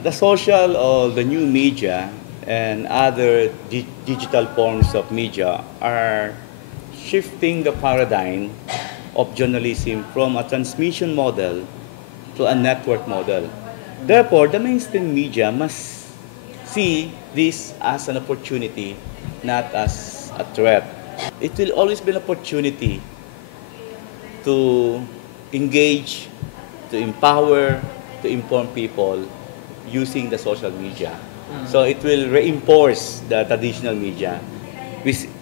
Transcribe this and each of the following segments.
The social or the new media and other digital forms of media are shifting the paradigm of journalism from a transmission model to a network model. Therefore, the mainstream media must see this as an opportunity, not as a threat. It will always be an opportunity to engage, to empower, to inform people using the social media. So it will reinforce the traditional media.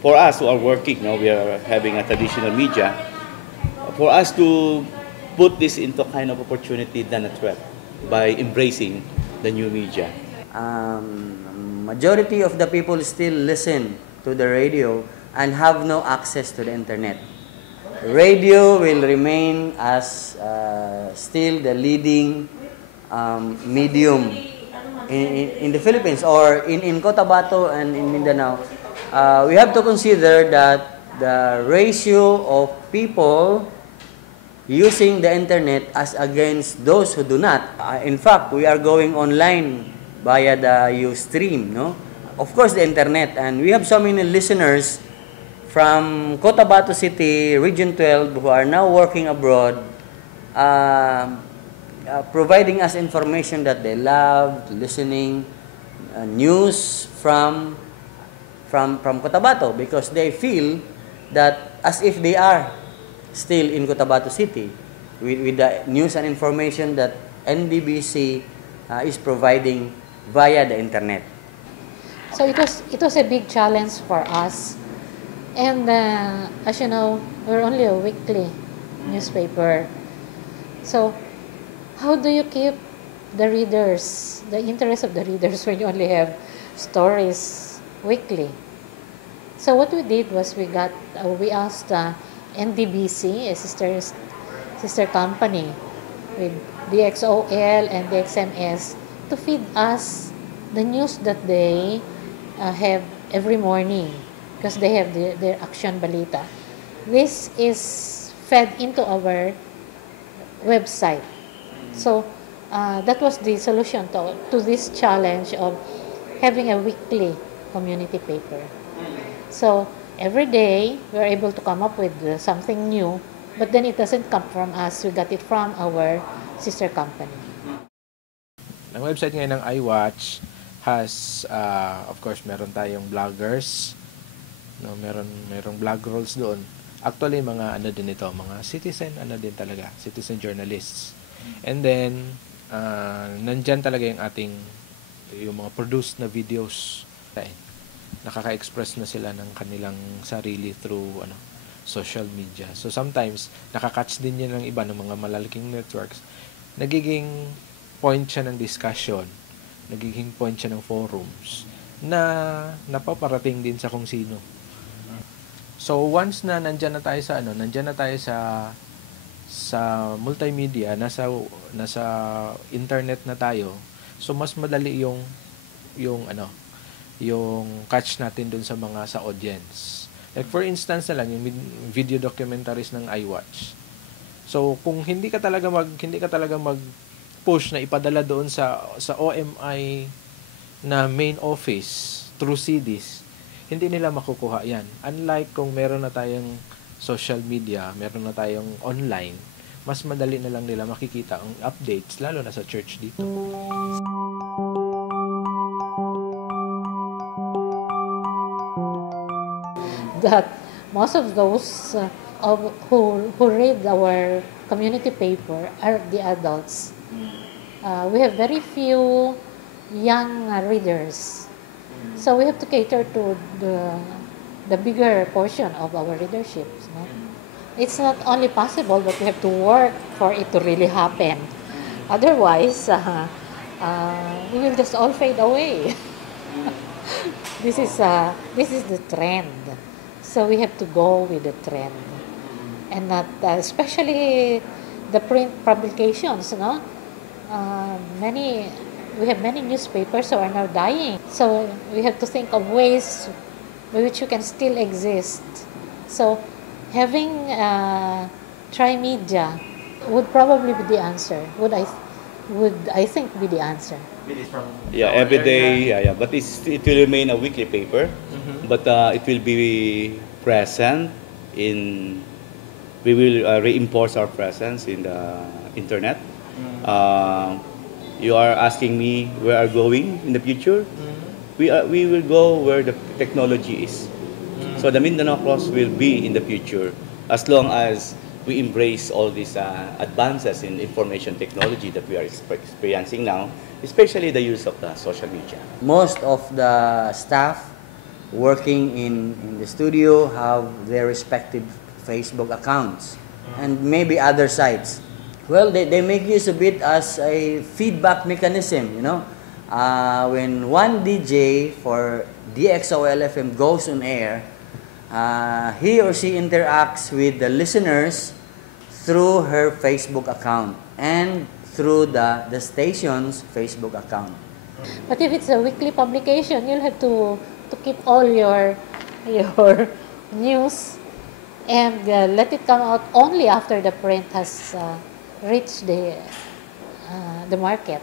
For us who are working, we are having a traditional media. For us to put this into kind of opportunity than a threat by embracing the new media. Majority of the people still listen to the radio and have no access to the internet. Radio will remain as still the leading medium in the Philippines or in Cotabato and in Mindanao. We have to consider that the ratio of people using the internet as against those who do not. In fact, we are going online via the Ustream, no? Of course, the internet. And we have so many listeners from Cotabato City, Region 12, who are now working abroad, providing us information that they love, listening news from Cotabato because they feel that as if they are still in Cotabato City with the news and information that NDBC is providing via the internet. So it was a big challenge for us. And as you know, we're only a weekly newspaper. So how do you keep the readers, the interest of the readers when you only have stories weekly? So what we did was we asked NDBC, a sister company with DXOL and DXMS, to feed us the news that they have every morning because they have their Action Balita. This is fed into our website. So that was the solution to this challenge of having a weekly community paper. So every day, we're able to come up with something new, but then it doesn't come from us. We got it from our sister company. Ang website ngayon ng iWatch has, of course, meron tayong bloggers, no, merong blog roles doon. Actually, mga ano din ito, mga citizen citizen journalists. And then, nandyan talaga yung mga produced na videos. Nakaka-express na sila ng kanilang sarili through social media. So sometimes, nakakatch din yan ng iba ng mga malalaking networks. Nagiging point siya ng discussion, nagiging point siya ng forums na napaparating din sa kung sino. So once na nandiyan na tayo sa multimedia, nasa internet na tayo, so mas madali yung catch natin dun sa audience. Like for instance na lang yung video documentaries ng iWatch. So kung hindi ka talaga mag-push na ipadala doon sa OMI na main office through CDs, hindi nila makukuha yan. Unlike kung meron na tayong social media, meron na tayong online, mas madali na lang nila makikita ang updates, lalo na sa church dito. That most of those who read our community paper are the adults. We have very few young readers. So we have to cater to the bigger portion of our readership. No? It's not only possible, but we have to work for it to really happen. Otherwise, we will just all fade away. This is the trend. So we have to go with the trend, and not especially the print publications. No, we have many newspapers who are now dying. So we have to think of ways by which you can still exist. So having Trimedia would probably be the answer. would, I think, be the answer. It is from Yeah, our every day, area. yeah. But it will remain a weekly paper, but it will be present in. We will reinforce our presence in the internet. You are asking me where are going in the future. We will go where the technology is. So the Mindanao Cross will be in the future as long as we embrace all these advances in information technology that we are experiencing now, especially the use of the social media. Most of the staff working in the studio have their respective Facebook accounts and maybe other sites. Well, they make use of it as a feedback mechanism, you know. When one DJ for DXOL-FM goes on air, he or she interacts with the listeners through her Facebook account and through the station's Facebook account. But if it's a weekly publication, you'll have to keep all your news and let it come out only after the print has reached the market.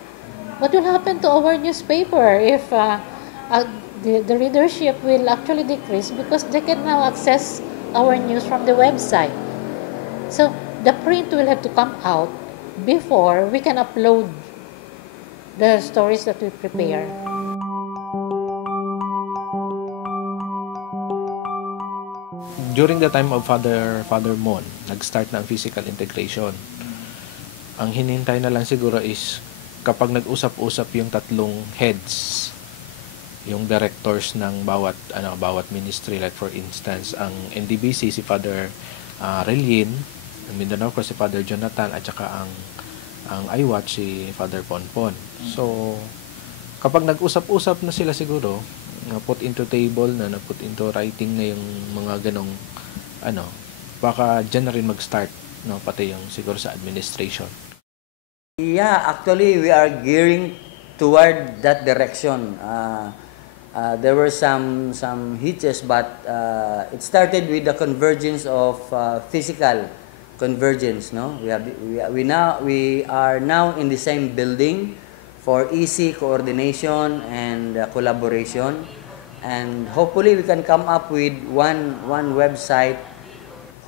What will happen to our newspaper if the readership will actually decrease because they can now access our news from the website? So the print will have to come out before we can upload the stories that we prepare. During the time of Father Mon, nag-start na ang physical integration. Ang hinintay na lang siguro is kapag nag-usap-usap yung tatlong heads, yung directors ng bawat ministry, like for instance ang NDBC si Father Relin, ang Mindanao Cross si Father Jonathan, at saka ang iWatch si Father Ponpon. So kapag nag-usap-usap na sila siguro, put into table na put into writing na yung mga ganong baka dyan na rin mag-start, no, pati yung siguro sa administration. Yeah, actually we are gearing toward that direction. There were some hitches, but it started with the convergence of physical convergence. No, we are now in the same building for easy coordination and collaboration, and hopefully we can come up with one website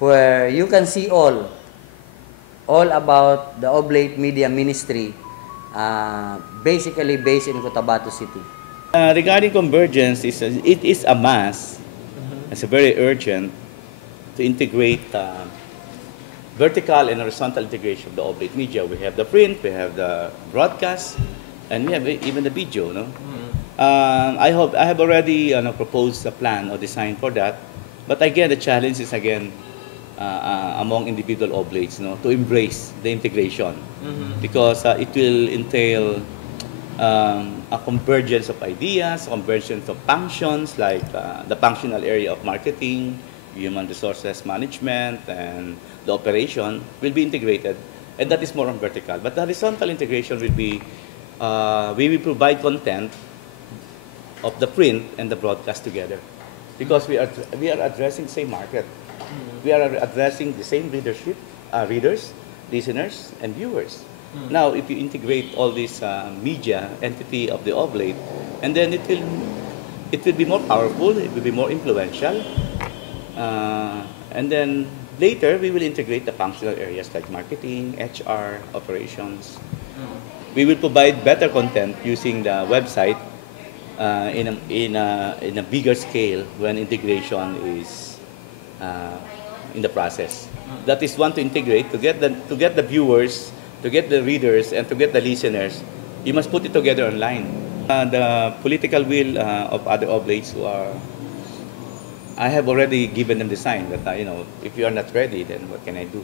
where you can see all about the Oblate Media Ministry, basically based in Cotabato City. Regarding convergence, it is a must. It's a very urgent to integrate vertical and horizontal integration of the Oblate Media. We have the print, we have the broadcast, and we have even the video. No, I have already proposed a plan or design for that. But again, the challenge is among individual oblates, to embrace the integration, because it will entail a convergence of ideas, convergence of functions like the functional area of marketing, human resources management, and the operation will be integrated, and that is more on vertical. But the horizontal integration will be we will provide content of the print and the broadcast together, because we are addressing the same market. We are addressing the same readership, readers, listeners, and viewers. Now, if you integrate all this media entity of the Oblate, and then it will be more powerful, it will be more influential, and then later we will integrate the functional areas like marketing, HR, operations. We will provide better content using the website in a bigger scale when integration is in the process. That is one to integrate to get the viewers, to get the readers, and to get the listeners. You must put it together online. The political will of other oblates I have already given them the sign that if you are not ready, then what can I do?